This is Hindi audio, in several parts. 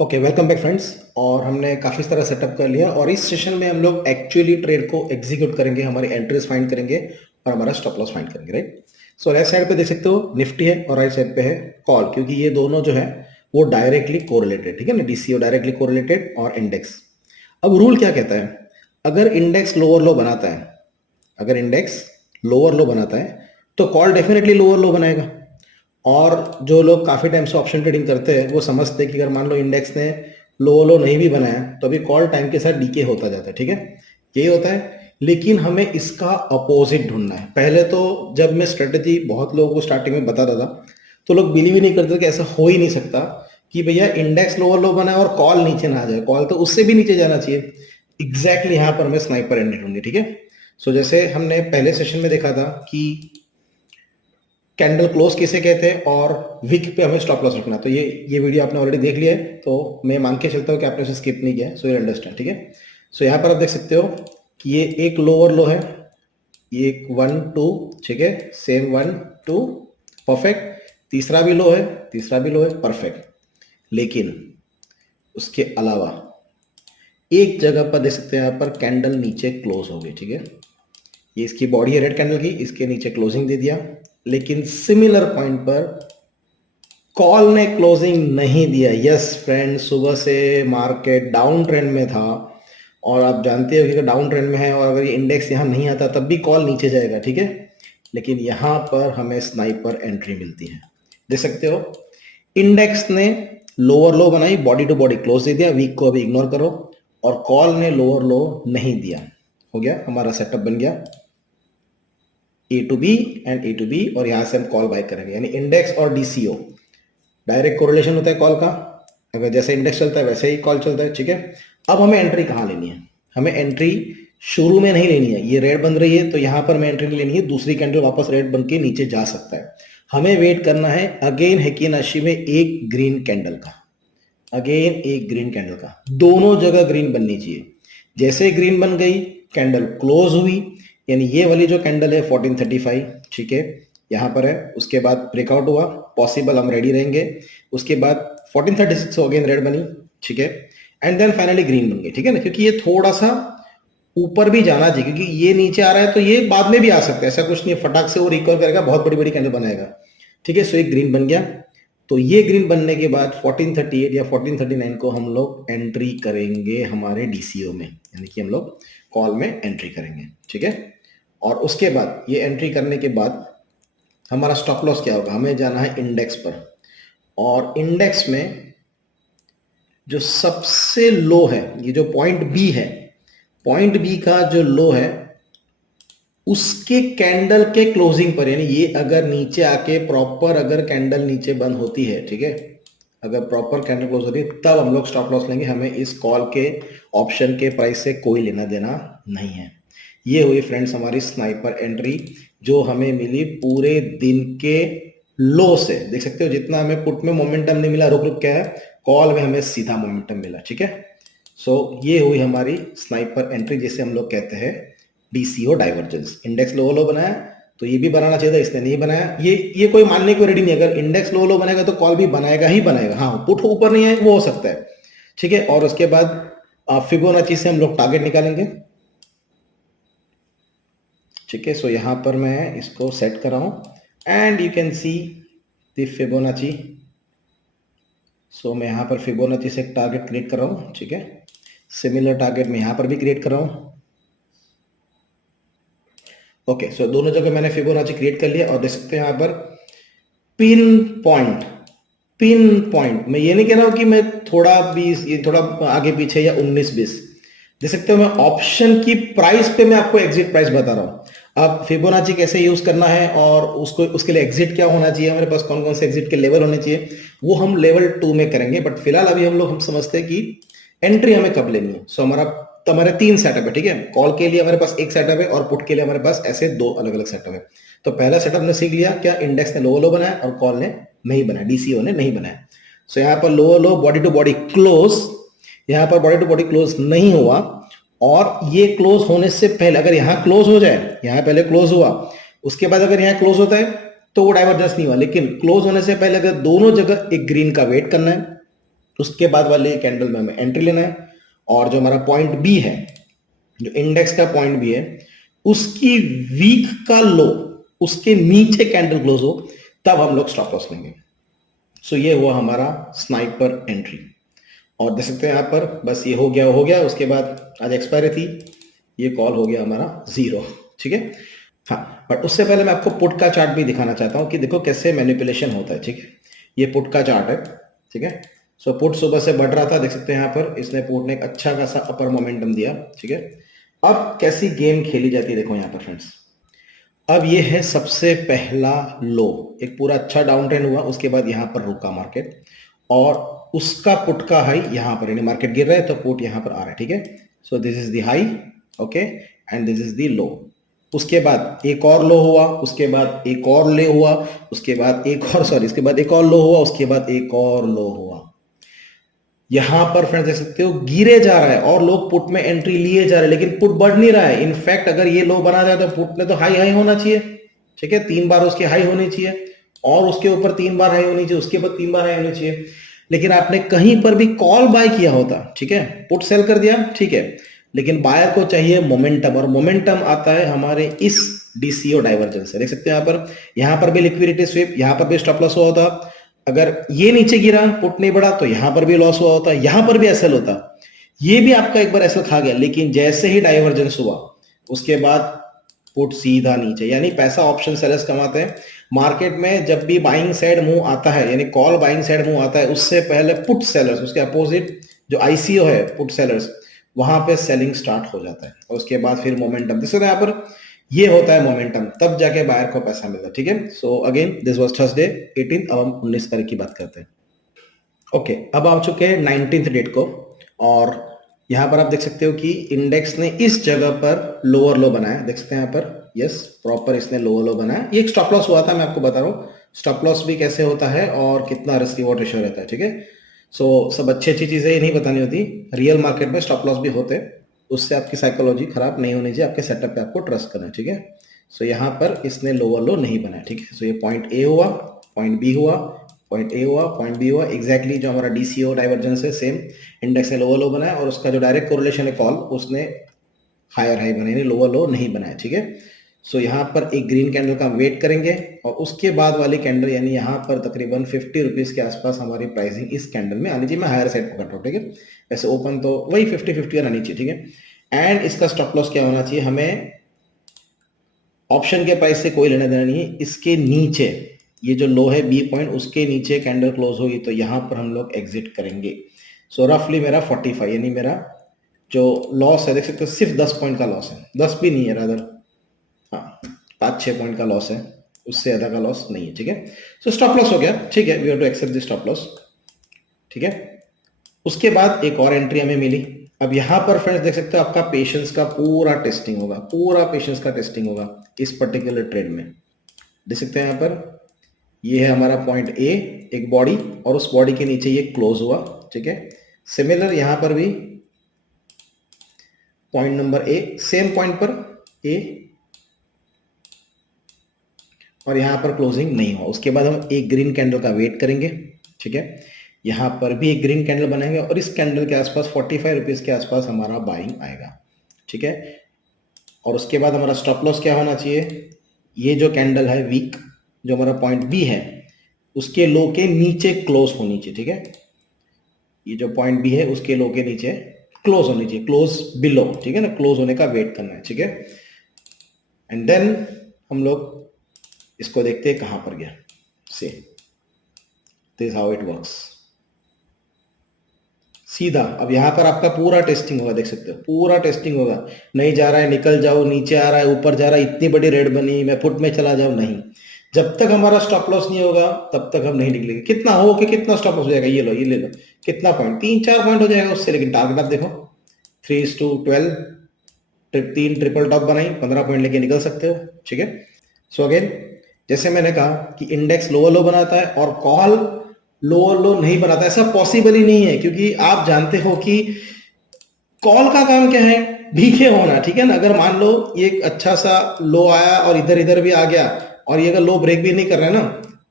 Okay, welcome back friends. और हमने काफ़ी सारा सेटअप कर लिया और इस सेशन में हम लोग एक्चुअली ट्रेड को एग्जीक्यूट करेंगे, हमारी एंट्रीज फाइंड करेंगे और हमारा स्टॉप लॉस फाइंड करेंगे, राइट। सो लेफ्ट साइड पे देख सकते हो निफ्टी है और राइट साइड पे है कॉल, क्योंकि ये दोनों जो है वो डायरेक्टली कोरिलेटेड, ठीक है ना। डीसीओ डायरेक्टली कोरिलेटेड और इंडेक्स। अब रूल क्या कहता है, अगर इंडेक्स लोअर लो बनाता है, अगर इंडेक्स लोअर लो बनाता है तो कॉल डेफिनेटली लोअर लो बनाएगा। और जो लोग काफ़ी टाइम से ऑप्शन ट्रेडिंग करते हैं वो समझते हैं कि अगर मान लो इंडेक्स ने लो नहीं भी बनाया तो अभी कॉल टाइम के साथ डीके होता जाता है, ठीक है, यही होता है। लेकिन हमें इसका अपोजिट ढूंढना है। पहले तो जब मैं स्ट्रेटेजी बहुत लोगों को स्टार्टिंग में बताता था तो लोग बिलीव ही नहीं करते कि ऐसा हो ही नहीं सकता कि भैया इंडेक्स लोअर लो बनाए और कॉल नीचे ना आ जाए, कॉल तो उससे भी नीचे जाना चाहिए। एग्जैक्टली यहाँ पर हमें स्नाइपर एंट्री ढूंढनी, ठीक है। सो जैसे हमने पहले सेशन में देखा था कि कैंडल क्लोज किसे कहते हैं और विक पे हमें स्टॉप लॉस रखना है। तो ये वीडियो आपने ऑलरेडी देख लिया है, तो मैं मान के चलता हूँ कि आपने उसे स्किप नहीं किया है, सो यू अंडरस्टैंड, ठीक है। सो यहाँ पर आप देख सकते हो कि ये एक लोअर लो है, ये एक 1 2, ठीक है, सेम 1 2, परफेक्ट। तीसरा भी लो है, तीसरा भी लो है, परफेक्ट। लेकिन उसके अलावा एक जगह पर देख सकते हैं, यहाँ पर कैंडल नीचे क्लोज हो गई, ठीक है। ये इसकी बॉडी है रेड कैंडल की, इसके नीचे क्लोजिंग दे दिया। लेकिन सिमिलर पॉइंट पर कॉल ने क्लोजिंग नहीं दिया। यस फ्रेंड, सुबह से मार्केट डाउन ट्रेंड में था और आप जानते हो कि डाउन ट्रेंड में है और अगर ये इंडेक्स यहाँ नहीं आता तब भी कॉल नीचे जाएगा, ठीक है। लेकिन यहाँ पर हमें स्नाइपर एंट्री मिलती है, देख सकते हो। इंडेक्स ने लोअर लो बनाई, बॉडी टू बॉडी क्लोज दे दिया, वीक को अभी इग्नोर करो, और कॉल ने लोअर लो नहीं दिया। हो गया, हमारा सेटअप बन गया A to B and A to B, और यहां से हम कॉल बाय करेंगे। यानी इंडेक्स और डीसीओ डायरेक्ट कोरिलेशन होता है कॉल का, अगर जैसे इंडेक्स चलता है वैसे ही कॉल चलता है, ठीक है। अब हमें एंट्री कहाँ लेनी है, हमें एंट्री शुरू में नहीं लेनी है। ये रेड बन रही है तो यहां पर हमें एंट्री नहीं लेनी है, दूसरी कैंडल वापस रेड बन के नीचे जा सकता है। हमें वेट करना है अगेन हेकी नाशी में एक ग्रीन कैंडल का, अगेन एक ग्रीन कैंडल का, दोनों जगह ग्रीन बननी चाहिए। जैसे ग्रीन बन गई, कैंडल क्लोज हुई, यानी ये वाली जो कैंडल है 1435, ठीक है, यहाँ पर है। उसके बाद ब्रेकआउट हुआ, पॉसिबल हम रेडी रहेंगे। उसके बाद 1436 अगेन रेड बनी, ठीक है, एंड देन फाइनली ग्रीन बन गई, ठीक है ना। क्योंकि ये थोड़ा सा ऊपर भी जाना चाहिए, क्योंकि ये नीचे आ रहा है तो ये बाद में भी आ सकता है, ऐसा कुछ नहीं है, फटाक से वो रिकवर करेगा, बहुत बड़ी बड़ी कैंडल बनाएगा, ठीक है। सो एक ग्रीन बन गया। तो ये ग्रीन बनने के बाद 1438 या 1439 को हम लोग एंट्री करेंगे हमारे डीसीओ में, यानी कि हम लोग कॉल में एंट्री करेंगे, ठीक है। और उसके बाद ये एंट्री करने के बाद हमारा स्टॉप लॉस क्या होगा, हमें जाना है इंडेक्स पर। और इंडेक्स में जो सबसे लो है, ये जो पॉइंट बी है, पॉइंट बी का जो लो है उसके कैंडल के क्लोजिंग पर, यानी ये अगर नीचे आके प्रॉपर अगर कैंडल नीचे बंद होती है, ठीक है, अगर प्रॉपर कैंडल क्लोज होती है तब हम लोग स्टॉप लॉस लेंगे। हमें इस कॉल के ऑप्शन के प्राइस से कोई लेना देना नहीं है। ये हुई फ्रेंड्स हमारी स्नाइपर एंट्री, जो हमें मिली पूरे दिन के लो से। देख सकते हो जितना हमें पुट में मोमेंटम नहीं मिला रुक रुक क्या है, कॉल में हमें सीधा मोमेंटम मिला, ठीक है। सो ये हुई हमारी स्नाइपर एंट्री, जिसे हम लोग कहते हैं डीसीओ डाइवर्जेंस। इंडेक्स लो बनाया तो ये भी बनाना चाहिए था, इसने नहीं बनाया। ये कोई मानने को रेडी नहीं, अगर इंडेक्स लो बनाएगा तो कॉल भी बनाएगा ही बनाएगा। हाँ, पुट ऊपर नहीं है वो हो सकता है, ठीक है। और उसके बाद फिबोनाची से हम लोग टारगेट निकालेंगे, ठीक है। सो यहां पर मैं इसको सेट कर रहा हूं and you can see the Fibonacci. So मैं यहां पर फिबोनाची से एक टारगेट क्रिएट कर रहा हूं, ठीक है। सिमिलर टारगेट मैं यहां पर भी क्रिएट कर रहा हूं। ओके, सो दोनों जगह मैंने फिबोनाची क्रिएट कर लिया और देख सकते हैं यहाँ पर पिन पॉइंट, पिन पॉइंट। मैं ये नहीं कह रहा हूं कि मैं थोड़ा 20 ये थोड़ा आगे पीछे या 19-20, देख सकते हो मैं ऑप्शन की प्राइस पे मैं आपको एग्जिट प्राइस बता रहा हूं। अब फिबोनाची कैसे यूज करना है और उसको उसके लिए एग्जिट क्या होना चाहिए, हमारे पास कौन कौन से एग्जिट के लेवल होने चाहिए, वो हम लेवल 2 में करेंगे। बट फिलहाल अभी हम समझते हैं कि एंट्री हमें कब लेनी है। सो हमारे 3 सेटअप है, ठीक है। कॉल के लिए हमारे पास एक सेटअप है और पुट के लिए हमारे पास ऐसे 2 अलग अलग सेटअप है। तो पहला सेटअप ने सीख लिया, क्या इंडेक्स ने लो बनाया और कॉल ने नहीं बनाया, डीसीओ ने नहीं बनाया। सो यहाँ पर लो बॉडी टू बॉडी क्लोज, यहाँ पर बॉडी टू बॉडी क्लोज नहीं हुआ। और ये क्लोज होने से पहले अगर यहां क्लोज हो जाए, यहां पहले क्लोज हुआ, उसके बाद अगर यहां क्लोज होता है तो वो डाइवर्जेंस नहीं हुआ। लेकिन क्लोज होने से पहले अगर दोनों जगह एक ग्रीन का वेट करना है, उसके बाद वाले कैंडल में हमें एंट्री लेना है, और जो हमारा पॉइंट बी है, जो इंडेक्स का पॉइंट बी है, उसकी वीक का लो, उसके नीचे कैंडल क्लोज हो, तब हम लोग स्टॉप लॉस लेंगे। सो ये हुआ हमारा स्नाइपर एंट्री। और देख सकते हैं यहाँ पर, बस ये हो गया। उसके बाद आज एक्सपायरी थी, ये कॉल हो गया हमारा 0। ठीक है। हाँ, बट उससे पहले मैं आपको पुट का चार्ट भी दिखाना चाहता हूँ कि देखो कैसे मैनिपुलेशन होता है। ठीक है, ये पुट का चार्ट है। ठीक है, सो पुट सुबह से बढ़ रहा था, देख सकते हैं यहाँ पर, इसने पुट ने एक अच्छा खासा अपर मोमेंटम दिया। ठीक है, अब कैसी गेम खेली जाती है देखो यहाँ पर फ्रेंड्स। अब ये है सबसे पहला लो, एक पूरा अच्छा डाउन ट्रेंड हुआ, उसके बाद यहाँ पर रुका मार्केट, और उसका पुट का हाई यहाँ पर, यानी मार्केट गिर रहा है तो पुट यहाँ पर आ रहा है। ठीक है, so this is the high, okay, and this is the low. उसके बाद एक और लो हुआ, उसके बाद एक और ले हुआ, उसके बाद एक और, सॉरी, इसके बाद एक और लो हुआ, उसके बाद एक और लो हुआ। यहां पर फ्रेंड्स देख सकते हो गिरे जा रहा है और लोग पुट में एंट्री लिए जा रहे हैं, लेकिन पुट बढ़ नहीं रहा है। इनफैक्ट अगर ये लो बना जाए तो पुट में तो हाई हाई होना चाहिए। ठीक है, 3 बार उसकी हाई होनी चाहिए, और उसके ऊपर 3 बार हाई होनी चाहिए, उसके बाद 3 बार हाई होनी चाहिए। लेकिन आपने कहीं पर भी कॉल बाय किया होता, ठीक है, पुट सेल कर दिया, ठीक है, लेकिन बायर को चाहिए मोमेंटम, और मोमेंटम आता है हमारे इस डीसीओ डाइवर्जेंस से। देख सकते हैं यहाँ पर भी लिक्विडिटी स्वीप, यहाँ पर भी स्टॉप लॉस हुआ होता। अगर ये नीचे गिरा, पुट नहीं बढ़ा, तो यहां पर भी लॉस हुआ होता, यहां पर भी एसएल होता, ये भी आपका एक बार एसएल खा गया। लेकिन जैसे ही डाइवर्जेंस हुआ, उसके बाद पुट सीधा नीचे, यानी पैसा ऑप्शन सेलर्स कमाते हैं। मार्केट में जब भी बाइंग साइड मूव आता है, यानी कॉल बाइंग साइड मूव आता है, उससे पहले पुट सेलर्स, उसके अपोजिट जो आईसीओ है पुट सेलर्स, वहां पे सेलिंग स्टार्ट हो जाता है, और उसके बाद फिर मोमेंटम, जैसे यहाँ पर ये होता है मोमेंटम, तब जाके बायर को पैसा मिलता है। ठीक है, so again this was Thursday 18, अब हम 19 तारीख की बात करते हैं। ओके, अब आ चुके हैं 19th डेट को, और यहां पर आप देख सकते हो कि इंडेक्स ने इस जगह पर लोअर लो बनाया, देख सकते हैं यहाँ पर, यस, प्रॉपर इसने लोअर लो बनाया। ये एक स्टॉप लॉस हुआ था, मैं आपको बता रहा हूँ स्टॉप लॉस भी कैसे होता है और कितना रिस्क रिवॉर्ड रेशियो रहता है। ठीक है, सो सब अच्छी चीजें ये नहीं बतानी होती, रियल मार्केट में स्टॉप लॉस भी होते हैं, उससे आपकी साइकोलॉजी खराब नहीं होनी चाहिए, आपके सेटअप पे आपको ट्रस्ट करना है। ठीक है, सो यहाँ पर इसने लोअर लो नहीं बनाया। ठीक है, सो ये पॉइंट ए हुआ, पॉइंट बी हुआ, पॉइंट ए हुआ, पॉइंट बी हुआ, एग्जैक्टली जो हमारा डीसीओ डाइवर्जेंस है, सेम इंडेक्स ने लोअर लो बनाया, और उसका जो डायरेक्ट कोरिलेशन है कॉल, उसने हायर हाई बनाया, लोअर लो नहीं बनाया। ठीक है, सो यहाँ पर एक ग्रीन कैंडल का वेट करेंगे, और उसके बाद वाली कैंडल, यानी यहाँ पर तकरीबन 50 रुपीज के आसपास हमारी प्राइसिंग इस कैंडल में आनी चाहिए। मैं हायर साइड पकड़ रहा हूँ। ठीक है, वैसे ओपन तो वही 50-50 आनी चाहिए। ठीक है, एंड इसका स्टॉप लॉस क्या होना चाहिए, हमें ऑप्शन के प्राइस से कोई लेना देना नहीं है, इसके नीचे ये जो लो है बी पॉइंट, उसके नीचे कैंडल क्लोज होगी तो यहां पर हम लोग एग्जिट करेंगे। सो रफली मेरा 45, यानी मेरा जो लॉस है, देख सकते हो सिर्फ 10 पॉइंट का लॉस है, 10 भी नहीं है रादर, हाँ 5-6 पॉइंट का लॉस है, उससे ज्यादा का लॉस नहीं है। ठीक है, सो स्टॉप लॉस हो गया। ठीक है, we have to accept this stop loss. ठीक है, उसके बाद एक और एंट्री हमें मिली। अब यहां पर फ्रेंड्स देख सकते हो आपका पेशेंस का पूरा टेस्टिंग होगा, पूरा पेशेंस का टेस्टिंग होगा इस पर्टिकुलर ट्रेड में। देख सकते हैं यहाँ पर, ये है हमारा पॉइंट ए, एक बॉडी, और उस बॉडी के नीचे ये क्लोज हुआ। ठीक है, सिमिलर यहां पर भी point number A, same point पर ए, और यहां पर क्लोजिंग नहीं हुआ। उसके बाद हम एक ग्रीन कैंडल का वेट करेंगे। ठीक है, यहां पर भी एक ग्रीन कैंडल बनाएंगे, और इस कैंडल के आसपास 45 रुपीज के आसपास हमारा बाइंग आएगा। ठीक है, और उसके बाद हमारा स्टॉप लॉस क्या होना चाहिए, ये जो कैंडल है वीक, जो हमारा पॉइंट बी है, उसके लो के नीचे क्लोज होनी चाहिए। ठीक है, ये जो पॉइंट बी है उसके लो के नीचे क्लोज होनी चाहिए, क्लोज बिलो। ठीक है ना, क्लोज होने का वेट करना है। ठीक है, एंड देन हम लोग इसको देखते हैं कहां पर गया, से दिस हाउ इट वर्क्स, सीधा। अब यहां पर आपका पूरा टेस्टिंग होगा, देख सकते हो पूरा टेस्टिंग होगा, नहीं जा रहा है निकल जाओ, नीचे आ रहा है ऊपर जा रहा है, इतनी बड़ी रेड बनी मैं फुट में चला जाऊं, नहीं, जब तक हमारा स्टॉप लॉस नहीं होगा तब तक हम नहीं निकलेंगे। कितना हो कि कितना स्टॉप लॉस हो जाएगा, ये लो, ये ले लो, कितना पॉइंट, 3-4 पॉइंट हो जाएगा उससे, लेकिन टारगेट आप देखो 3:12, 3 ट्रिपल टॉप बनाई, 15 पॉइंट लेके निकल सकते हो। ठीक है, सो अगेन जैसे मैंने कहा कि इंडेक्स लोअर लो बनाता है और कॉल लोअर लो नहीं बनाता, ऐसा पॉसिबल ही नहीं है, क्योंकि आप जानते हो कि कॉल का काम क्या है, भीखे होना। ठीक है ना, अगर मान लो ये एक अच्छा सा लो आया और इधर इधर भी आ गया, और ये अगर लो ब्रेक भी नहीं कर रहा है ना,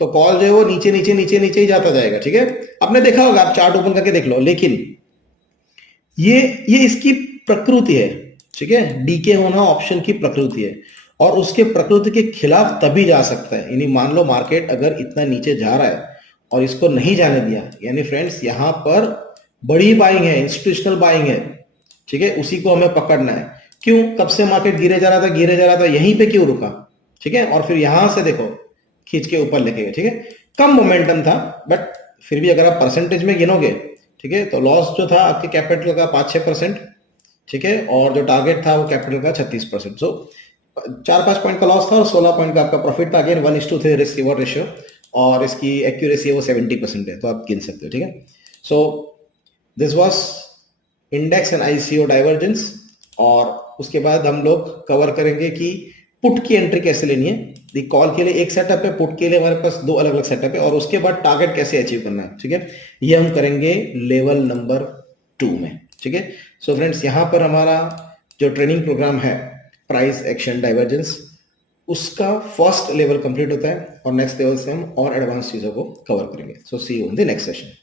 तो कॉल जो है वो नीचे नीचे नीचे नीचे ही जाता जाएगा, ठीक है। आपने देखा होगा, आप चार्ट ओपन करके देख लो, लेकिन ये इसकी प्रकृति है, ठीक है। डीके होना ऑप्शन की प्रकृति है और उसके प्रकृति के खिलाफ तभी जा सकता है। यानी मान लो मार्केट अगर इतना नीचे जा रहा है और इसको नहीं जाने दिया, यानी फ्रेंड्स यहां पर बड़ी बाइंग है, इंस्टीट्यूशनल बाइंग है, ठीक है। उसी को हमें पकड़ना है। क्यों? कब से मार्केट गिरे जा रहा था, गिरे जा रहा था, यहीं पे क्यों रुका, ठीक है। और फिर यहां से देखो खींच के ऊपर लेके गए, ठीक है। कम मोमेंटम था, बट फिर भी अगर आप परसेंटेज में गिनोगे, ठीक है, तो लॉस जो था आपके कैपिटल का 5-6%, ठीक है, और जो टारगेट था वो कैपिटल का 36%। सो 4-5 पॉइंट का लॉस था और 16 पॉइंट का आपका प्रॉफिट था। अगेन 1:3 रिस्क रिवॉर्ड रेशियो, और इसकी एक्यूरेसी है वो 70% है, तो आप गिन सकते हो, ठीक है। So this was index and ICO divergence. और उसके बाद हम लोग कवर करेंगे कि पुट की एंट्री कैसे लेनी है। कॉल के लिए एक सेटअप है, पुट के लिए हमारे पास 2 अलग अलग सेटअप है, और उसके बाद टारगेट कैसे अचीव करना है, ठीक है। ये हम करेंगे लेवल नंबर 2 में, ठीक है। सो फ्रेंड्स, यहाँ पर हमारा जो ट्रेनिंग प्रोग्राम है प्राइस एक्शन डाइवर्जेंस, उसका फर्स्ट लेवल कंप्लीट होता है और नेक्स्ट लेवल से हम और एडवांस चीजों को कवर करेंगे। So see you in the next session.